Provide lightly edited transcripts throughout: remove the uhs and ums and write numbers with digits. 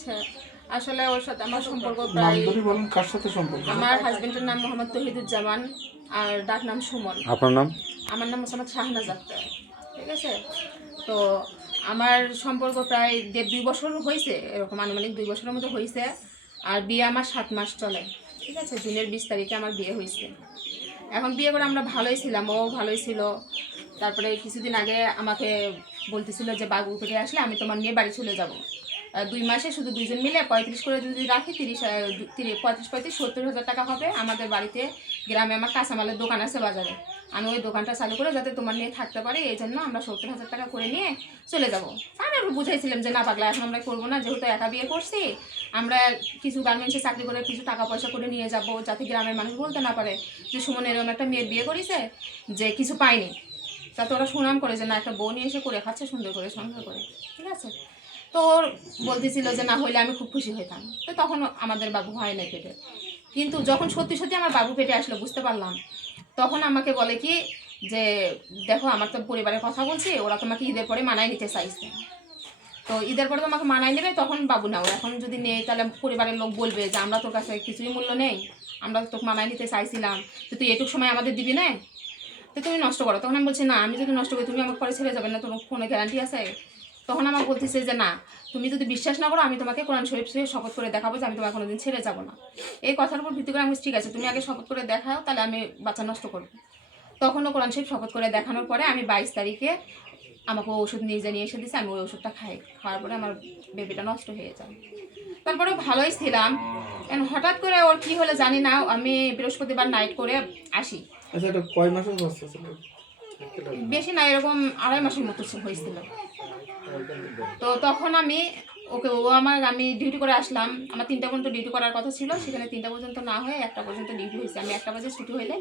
আচ্ছা, আসলে ওর সাথে আমার সম্পর্ক প্রায় কার সাথে সম্পর্ক? আমার হাজবেন্ডের নাম মোহাম্মদ তহিদুজ্জামান আর ডাক নাম সুমন। আপনার নাম? আমার নাম মোহাম্মদ শাহনাজ আক্তার। ঠিক আছে, তো আমার সম্পর্ক প্রায় 1.5-2 বছর হয়েছে, এরকম আনুমানিক 2 বছরের মতো হয়েছে। আর বিয়ে আমার 7 মাস চলে। ঠিক আছে, জুনের 20 তারিখে আমার বিয়ে হয়েছে। এখন বিয়ে করে আমরা ভালোই ছিলাম, ও ভালোই ছিল। তারপরে কিছুদিন আগে আমাকে বলতেছিল যে বাবু পেটে আসলে আমি তোমার নিয়ে বাড়ি চলে যাব। 2 মাসে শুধু দুইজন মিলে 35 করে যদি রাখি 35-70 হাজার টাকা হবে। আমাদের বাড়িতে গ্রামে আমার কাঁচামালের দোকান আছে বাজারে, আমি ওই দোকানটা চালু করে যাতে তোমার নিয়ে থাকতে পারি, এই জন্য আমরা 70,000 টাকা করে নিয়ে চলে যাব। আমি একটু বুঝাইছিলাম যে না পাগলা, এখন আমরা করবো না, যেহেতু একা বিয়ে করছি। আমরা কিছু গার্মেন্টসে চাকরি করে কিছু টাকা পয়সা করে নিয়ে যাব, যাতে গ্রামের মানুষ বলতে না পারে যে সুমন এরকম একটা মেয়ের বিয়ে করেছে যে কিছু পায়নি, যাতে ওরা সুনাম করে যে না একটা বউ নিয়ে এসে করে খাচ্ছে সুন্দর করে সংসার করে। ঠিক আছে, তো ওর বলতেছিল যে না হইলে আমি খুব খুশি হইতাম। তো তখন আমাদের বাবু হয় না পেটে, কিন্তু যখন সত্যি সত্যি আমার বাবু পেটে আসলো বুঝতে পারলাম, তখন আমাকে বলে কি যে দেখো আমার তো পরিবারের কথা বলছি, ওরা তোমাকে ঈদের পরে মানায় নিতে চাইছে, তো ঈদের পরে তোমাকে মানায় নেবে, তখন বাবু নাও, এখন যদি নেই তাহলে পরিবারের লোক বলবে যে আমরা তোর কাছে কিছুই মূল্য নেই, আমরা তোকে মানায় নিতে চাইছিলাম, তো তুই এটুকু সময় আমাদের দিবি না, তো তুমি নষ্ট করো। তখন আমি বলছি না, আমি যদি নষ্ট করি তুমি আমাকে পরে ছেড়ে যাবে না, তোমার কোনো গ্যারান্টি আছে? তখন আমার বলতেছে যে না, তুমি যদি বিশ্বাস না করো আমি তোমাকে কোরআন শরীফ থেকে শপথ করে দেখাবো যে আমি তোমাকে কোনোদিন ছেড়ে যাবো না। এই কথার উপর ভিত্তি করে আমি ঠিক আছে তুমি আগে শপথ করে দেখাও, তাহলে আমি বাচ্চা নষ্ট করবো। তখনও কোরআন শরীফ শপথ করে দেখানোর পরে আমি 22 তারিখে আমাকে ওষুধ নিজে নিয়ে এসে দিয়েছে, আমি ওই ওষুধটা খাই, খাওয়ার পরে আমার বেবিটা নষ্ট হয়ে যায়। তারপরে ভালোই ছিলাম, হঠাৎ করে ওর কি হলো জানি না, আমি বৃহস্পতিবার নাইট করে আসি। আচ্ছা, এটা কয় মাসের বাচ্চা ছিল? বেশি না, এরকম 2.5 মাসের মতো হয়েছিল। তো তখন আমি ওকে আমি ডিউটি করে আসলাম, আমার 3টা পর্যন্ত ডিউটি করার কথা ছিল, সেখানে 3টা পর্যন্ত না হয়ে 1টা পর্যন্ত ডিউটি হয়েছে। আমি 1টা বাজে ছুটি হইলে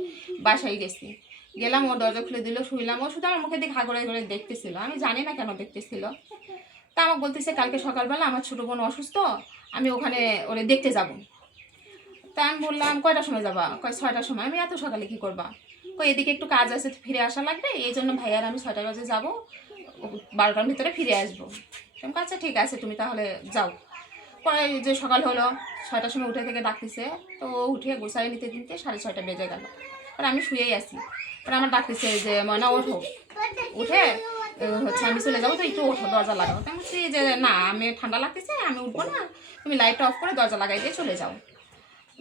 বাসায় গেছি, গেলাম, ও দরজা খুলে দিল, শুইলাম। ও শুধু আমার মুখের দিকে হা করে করে দেখতেছিল, আমি জানি না কেন দেখতেছিল। তা আমাকে বলতেছে কালকে সকালবেলা আমার ছোটো বোন অসুস্থ, আমি ওখানে ওরে দেখতে যাব। তা আমি বললাম কয়টার সময় যাবা? কয় 6টার সময়। আমি এত সকালে কি করবা? কই এদিকে একটু কাজ আছে, ফিরে আসা লাগবে, এই জন্য ভাইয়ার আমি 6টা বাজে যাবো, 12টার ভিতরে ফিরে আসবো। আমি আচ্ছা ঠিক আছে তুমি তাহলে যাও। পরে যে সকাল হলো, 6টার সময় উঠে থেকে ডাকতেছে, তো উঠে গোছাই নিতে নিতে 6:30 বেজে গেল। পরে আমি শুয়েই আছি, পরে আমার ডাকতেছে যে ময়না ওঠো, উঠে হচ্ছে আমি চলে যাবো, তো একটু ওঠো, দরজা লাগাও। তো আমি বলছি যে না, আমি ঠান্ডা লাগতেছে, আমি উঠবো না, তুমি লাইটটা অফ করে দরজা লাগাই দিয়ে চলে যাও।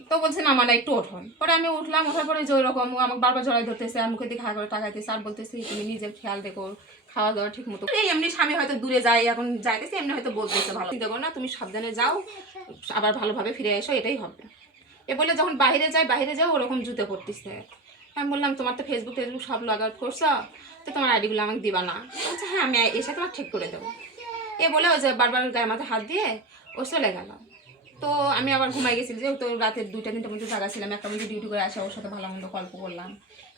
তো বলছে না মানে একটু ওঠো। পরে আমি উঠলাম, ওঠার পরে যে ওইরকম আমাকে বারবার জড়াই ধরতেছে, আর মুখের দিকে হা করে তাকাইতেছে, আর বলতেছে তুমি নিজের খেয়াল রেখো, খাওয়া দাওয়া ঠিক মতো। এই এমনি স্বামী হয়তো দূরে যায়, এখন যাইতেছে এমনি হয়তো বলতেছে ভালো চিন্তা করো না, তুমি সাবধানে যাও, আবার ভালোভাবে ফিরে এসো, এটাই হবে। এ বলে যখন বাইরে যাও ওরকম জুতে করতেছে। আমি বললাম তোমার তো ফেসবুক সব লগ আউট করছো, তো তোমার আইডিগুলো আমাকে দিবা না? বলছে হ্যাঁ আমি এসে তোমার ঠিক করে দেবো। এ বলে ও যে বারবার গায়ে মাথায় হাত দিয়ে ও চলে গেল। তো আমি আবার ঘুমাই গেছিলাম, যেহেতু রাতের 2টা-3টা মধ্যে জায়গা ছিলাম, 1টা মধ্যে ডিউটি করে আসা, ওর সাথে ভালো মন্দ গল্প করলাম,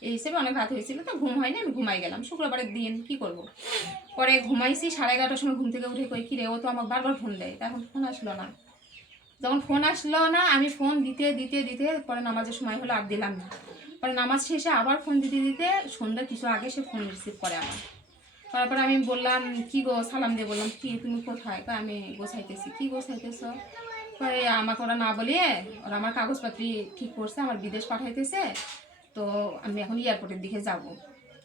এই হিসেবে অনেক রাত হয়েছিল, তো ঘুম হয়নি, আমি ঘুমাই গেলাম। শুক্রবারের দিন কি করব। পরে ঘুমাইছি, 11:30টার সময় ঘুম থেকে উঠে কই কিরে, ও তো আমাকে বারবার ফোন দেয়, তা এখন ফোন আসলো না। যখন ফোন আসলো না, আমি ফোন দিতে দিতে দিতে পরে নামাজের সময় হলো, আর দিলাম না। পরে নামাজ শেষে আবার ফোন দিতে দিতে সন্ধ্যার কিছু আগে সে ফোন রিসিভ করে আমার। তারপরে আমি বললাম কি গো, সালাম দিয়ে বললাম কি তুমি কোথায়? আমি গোছাইতেছি। কি গোছাইতেছ? পরে আমাকে ওরা না বলিয়ে ওরা আমার কাগজপত্র ঠিক করছে, আমার বিদেশ পাঠাইতেছে, তো আমি এখন এয়ারপোর্টের দিকে যাব।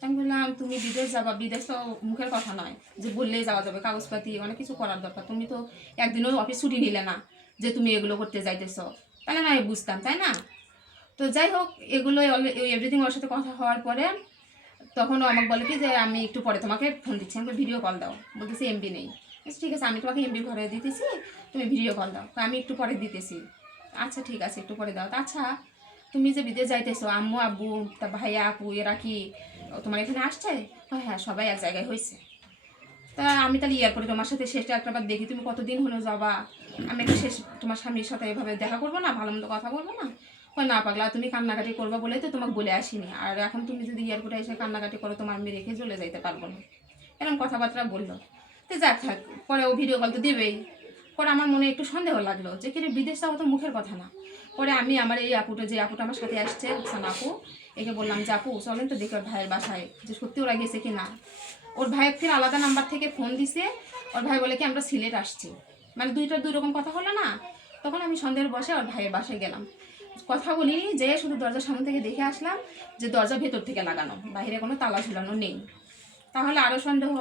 আমি বললাম তুমি বিদেশ যাবা? বিদেশ তো মুখের কথা নয় যে বললেই যাওয়া যাবে, কাগজপাতি অনেক কিছু করার দরকার। তুমি তো একদিনও অফিস ছুটি নিলে না যে তুমি এগুলো করতে যাইতেছ, তাহলে না আমি বুঝতাম, তাই না? তো যাই হোক, এগুলো এভরিথিং ওর সাথে কথা হওয়ার পরে তখন ও আমাকে বলে কি যে আমি একটু পরে তোমাকে ফোন দিচ্ছি, আমাকে ভিডিও কল দাও। বলতেছি এমবি নেই। ঠিক আছে আমি তোমাকে এমবি ভরে দিতেছি, তুমি ভিডিও কল দাও। আমি একটু পরে দিতেছি। আচ্ছা ঠিক আছে একটু পরে দাও। আচ্ছা তুমি যে বিদেশ যাইতেছো, আম্মু আব্বু তা ভাইয়া আপু এরা কি তোমার এখানে আসছে? হ্যাঁ সবাই এক জায়গায় হয়েছে। তা আমি তাহলে এয়ারপোর্টে তোমার সাথে শেষটা একটাবার দেখি, তুমি কতদিন হলো যাবা, আমি একটা শেষ তোমার স্বামীর সাথে এভাবে দেখা করবো না, ভালো মন্দ কথা বলবো না? না পাগলা, তুমি কান্নাকাটি করবা বলেই তো তোমাকে বলে আসিনি, আর এখন তুমি যদি এয়ারপোর্টে এসে কান্নাকাটি করো তোমার আমি রেখে চলে যাইতে পারবো না, এরকম কথাবার্তা বললো। তো যাক থাক, পরে ও ভিডিও কল তো দেবেই। পরে আমার মনে একটু সন্দেহ লাগলো যে কি বিদেশ যাওয়া তো মুখের কথা না। পরে আমি আমার এই আপুটা, যে আপুটা আমার সাথে আসছে হুসান আপু, একে বললাম যে আপু চলেন তো দেখি ওর ভাইয়ের বাসায় যে সত্যি ওরা গেছে কি না। ওর ভাই ফির আলাদা নাম্বার থেকে ফোন দিছে, ওর ভাই বলে কি আমরা সিলেট আসছি। মানে দুইটার দুই রকম কথা হলো না। তখন আমি সন্ধ্যের বসে ওর ভাইয়ের বাসায় গেলাম, কথা বলিনি, যে শুধু দরজার সামনে থেকে দেখে আসলাম যে দরজা ভেতর থেকে লাগানো, বাইরে কোনো তালা ঝুলানো নেই। তাহলে আরও সন্দেহ।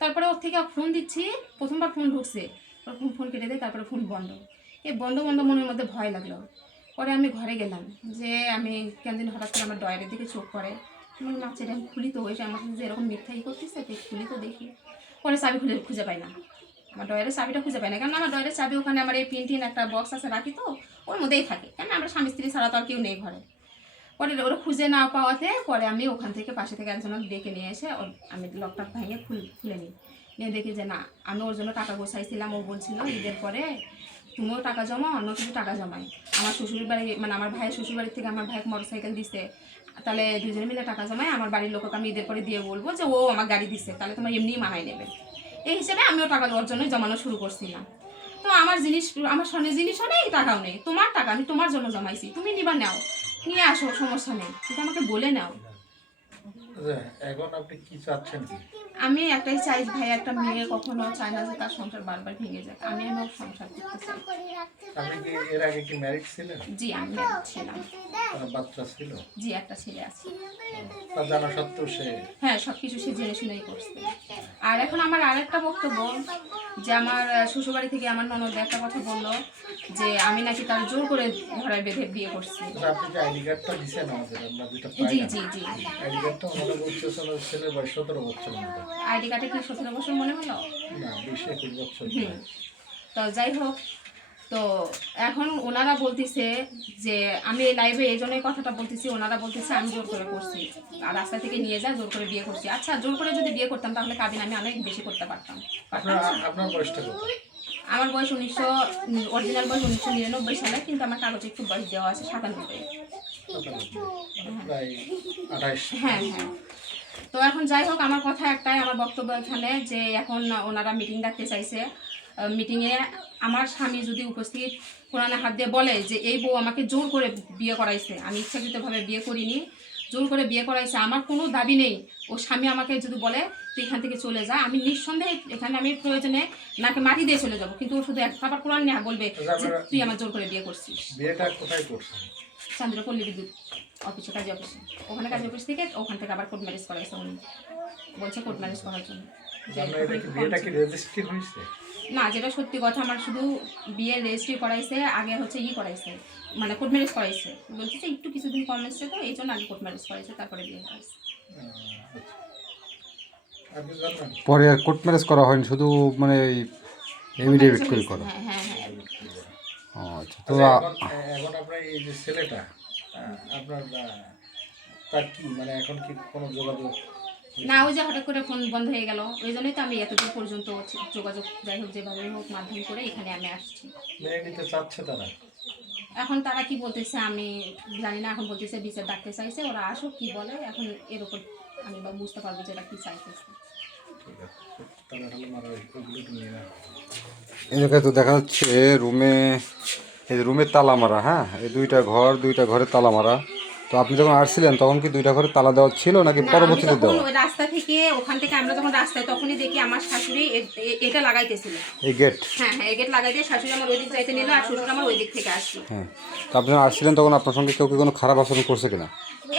তারপরে ওর থেকে ফোন দিচ্ছি, প্রথমবার ফোন ঢুকছে, ওর ফোন কেটে দেয়, তারপরে ফোন বন্ধ। এই বন্ধ বন্ধ মনের মধ্যে ভয় লাগলো। পরে আমি ঘরে গেলাম, যে আমি কেন দিন হঠাৎ করে আমার ডয়ারের দিকে চোখ পড়ে, আমি নাচে আমি খুলি তো, ওই আমার যে এরকম মিথ্যাই করতেছে, খুলি তো দেখি। পরে চাবি খুঁজে পাই না, আমার ডয়ারের চাবিটা খুঁজে পাই না, কারণ আমার ডয়ারের চাবি ওখানে আমার এই পিন একটা বক্স আছে রাখি, তো ওর মধ্যেই থাকে, কারণ আমরা স্বামী স্ত্রী ছাড়া তো আর কেউ নেই ঘরে। পরে ওরা খুঁজে না পাওয়াতে পরে আমি ওখান থেকে পাশে থেকে একজন ডেকে নিয়ে এসে আমি লকটা ভেঙে খুলে নিই, নিয়ে দেখি যে না, আমি ওর জন্য টাকা গোছাইছিলাম। ও বলছিল ঈদের পরে তুমিও টাকা জমাও, আমিও কিছু টাকা জমাই। আমার শ্বশুর বাড়ি, মানে আমার ভাইয়ের শ্বশুর বাড়ি থেকে আমার ভাইকে মোটরসাইকেল দিছে, তাহলে দুজনে মিলে টাকা জমাই, আমার বাড়ির লোককে আমি ঈদের পরে দিয়ে বলবো যে ও আমার গাড়ি দিচ্ছে, তাহলে তোমার এমনিই মানাই নেবে। এই হিসেবে আমিও টাকা ওর জন্য জমানো শুরু করছিলাম। তো আমার স্বর্ণের জিনিসও নেই, টাকাও নেই, তোমার টাকা আমি তোমার জন্য জমাইছি, তুমি নিবা নাও, নিয়ে আসো, সমস্যা নেই, কিন্তু আমাকে বলে নাও। এখন আপনি কি চাচ্ছেন? আমি একটাই চাই ভাই, একটা মেয়ে কখনো চায় না যে তার সংসার বারবার ভেঙে যায়। আমি আমার সংসার করতে চাই। আপনি কি এর আগে কি ম্যারিড ছিলেন? জি, আমি married ছিলাম। বাচ্চা ছিল? জি, একটা ছেলে আছে। তা জানা সত্ত্বেও সে? হ্যাঁ, সবকিছু সে জেনে শুনেই করছে। আর এখন আমার আরেকটা বক্তব্য, যে আমার শ্বশুরবাড়ি থেকে আমার ননদ একটা কথা বললো যে আমি নাকি তার জোর করে ঘরে বেঁধে বিয়ে করছি। আপনি যে আইডি কার্ডটা দিচ্ছেন আমাদের, আমরা যেটা জি পাই জি জি। আইডি কার্ডটা ওনারা বলতেছেন ওর ছেলের বয়স 17 বছর মতো। আইডি কার্ডে কি 17 বছর মনে হলো? না, 20-21 বছর। তো যাই হোক, তো এখন ওনারা বলতেছে যে আমি এই লাইভে এই জন্যই কথাটা বলতেছি, ওনারা বলতেছে আমি জোর করে করছি, আর রাস্তা থেকে নিয়ে যা জোর করে বিয়ে করছি। আচ্ছা, জোর করে যদি বিয়ে করতাম তাহলে কাবিন আমি অনেক বেশি করতে পারতাম। আপনার বয়সটা কত? আমার বয়স অরিজিনাল বয়স 1999 সালে, কিন্তু আমার কাগজে একটু বয়স দেওয়া আছে 97। প্রায় 28। হ্যাঁ হ্যাঁ। তো এখন যাই হোক, আমার কথা একটাই, আমার বক্তব্য এখানে যে এখন ওনারা মিটিং ডাকতে চাইছে। মিটিংয়ে আমার স্বামী যদি উপস্থিত কোরআনে হাত দিয়ে বলে যে এই বউ আমাকে জোর করে বিয়ে করাইছে, আমি ইচ্ছাকৃতভাবে বিয়ে করিনি, জোর করে বিয়ে করাইছে, আমার কোনো দাবি নেই, ও স্বামী আমাকে যদি বলে তুই এখান থেকে চলে যা, আমি নিঃসন্দেহে এখানে আমি প্রয়োজনে নাকে মাটি দিয়ে চলে যাবো, কিন্তু ও শুধু একবার কোরআন নিয়ে বলবে যে তুই আমার জোর করে বিয়ে করছিস। বিয়েটা কোথায় করছেন? চন্দ্রপল্লী বিদ্যুৎ অফিসে, কাজী অফিসে, ওখানে কাজী অফিস থেকে ওখান থেকে আবার কোর্ট ম্যারেজ করাইছে, উনি বলছে কোর্ট ম্যারেজ করার জন্য। বিয়েটা কি রেজিস্ট্রি হয়েছে? না, যেটা সত্যি কথা, আমার শুধু বিয়ে রেজিস্ট্রি করাইছে, আগে হচ্ছে করাইছে, মানে কোর্ট ম্যারেজ করাইছে, বলছে যে একটু কিছুদিন কম এসছে, তো এই জন্য আগে কোর্ট ম্যারেজ করাইছে, তারপরে বিয়ে করাইছে। পরে আর কোর্ট ম্যারেজ করা হয়নি, শুধু মানে এফিডেভিট করে করা। হ্যাঁ হ্যাঁ হ্যাঁ। আচ্ছা, তো এখন আপনার এই যে ছেলেটা আপনার তার কি মানে এখন কি কোনো যোগাযোগ? না, ওই যে হঠাৎ করে ফোন বন্ধ হয়ে গেল, ওই জন্যই তো আমি এতদূর পর্যন্ত যোগাযোগ যাই হোক যেভাবে হোক মাধ্যম করে এখানে আমি আসছি। মেনে নিতে চাচ্ছে তারা? এখন তারা কি বলতেছে আমি জানি না, এখন বলতেছে বিচার ডাকতে চাইছে, ওরা আসুক কি বলে, এখন এর উপর আমি বুঝতে পারবো যে এরা কি চাইতেছে। ঠিক আছে, তাহলে তাহলে মারা ওইগুলো একটু নিয়ে না। এদিকে তো দেখা যাচ্ছে রুমে, এই রুমের তালা মারা, হ্যাঁ, এই দুইটা ঘরে তালা মারা। তো আপনি যখন আসছিলেন তখন কি দুইটা ঘরে তালা দেওয়া ছিল নাকি পরবর্তীতে দেওয়া? ওই রাস্তা থেকে ওখান থেকে আমরা যখন রাস্তায়, তখনই দেখি আমার শাশুড়ি এটা লাগাইতেছিল, এই গেট। হ্যাঁ হ্যাঁ, এই গেট লাগাইতে শাশুড়ি আমার ওই দিক যাইতে নিল, আর শ্বশুর আমার ওই দিক থেকে আসছে। হ্যাঁ, তো আপনি যখন আসছিলেন তখন আপনার সঙ্গে কেউ কি কোনো খারাপ আচরণ করছে কিনা?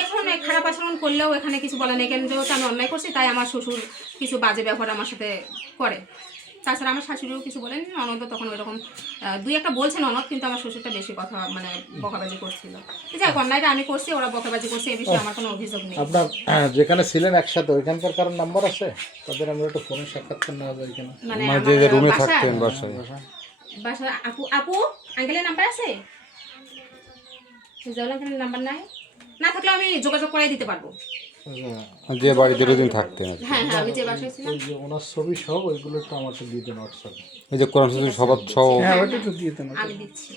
এখন খারাপ আচরণ করলেও এখানে কিছু বলে নেই, কেন যেহেতু আমি অন্যায় করছি তাই আমার শ্বশুর কিছু বাজে ব্যবহার আমার সাথে করে। তাছাড়া আমার শাশুড়িও কিছু বলেন, ননদ তখন ওইরকম দুই একটা বলছে ননদ, কিন্তু আমার শ্বশুরটা বেশি কথা মানে বকাবাজি করছিল। যাই অন্যায়টা আমি করছি, ওরা বকাবাজি করছে, এই বিষয়ে আমার কোনো অভিযোগ নেই। আপনার যেখানে ছিলেন একসাথে ওইখানকার কারোর নাম্বার আছে? তাদের আমরা একটু ফোনে সাক্ষাৎকার নেওয়া যায় কিনা? মানে যে রুমে থাকতেন বাসায়, আপু আঙ্কেলের নাম্বার আছে? আঙ্কেলের নাম্বার নাই, না থাকলে আমি যোগাযোগ করাই দিতে পারবো। যে বাড়িতে দুদিন থাকতেন। হ্যাঁ হ্যাঁ, আমি যে বাসায় ছিলাম। ওই যে ওনার ছবি সব ওইগুলো একটু আমাকে দিয়ে দেন হোয়াটসঅ্যাপে। এই যে কোরআন শরীফ সবাদ সহ। হ্যাঁ, ওইটা একটু দিয়ে দেন। আমি দিচ্ছি।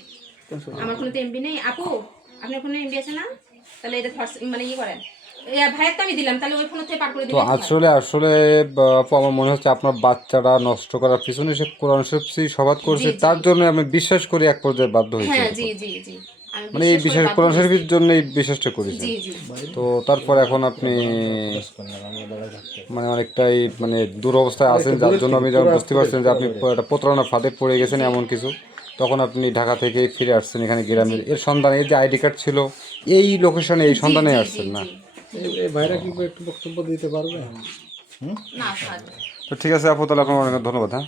আমার ফোনে তো এমবি নেই। আপু আপনার ফোনে এমবি আছে না? তাহলে এটা মানে করেন, ভাইয়ের তো আমি দিলাম, তাহলে ওই ফোন থেকে পার করে তো দিবেন। আসলে আপু আমার মনে হচ্ছে আপনার বাচ্চাটা নষ্ট করার পিছনে সে কোরআন শরীফ সবাদ করছে, তার জন্য আমি বিশ্বাস করি এক পর্যায়ে বাধ্য হয়েছে। হ্যাঁ জি জি জি, আমি মানে এই বিশ্বাস করে বিশেষ বাধ্য কোরআন হয়েছি। শরীফের জন্য এই বিশ্বাসটা করেছেন। জি জি তো তারপর এখন আপনি মানে অনেকটাই মানে দুরবস্থায় আছেন, যার জন্য আমি যখন বুঝতে পারছেন যে আপনি একটা প্রতারণার ফাঁদে পড়ে গেছেন এমন কিছু, তখন আপনি ঢাকা থেকে ফিরে আসছেন এখানে গ্রামের এর সন্ধানে। এই যে আইডি কার্ড ছিল এই লোকেশনে, এই সন্ধানে জি, জি, আসছেন না? জি। এই ভাইরা কি একটু বক্তব্য দিতে পারবে? না স্যার তো ঠিক আছে আপু, তাহলে আপনার অনেক ধন্যবাদ। হ্যাঁ।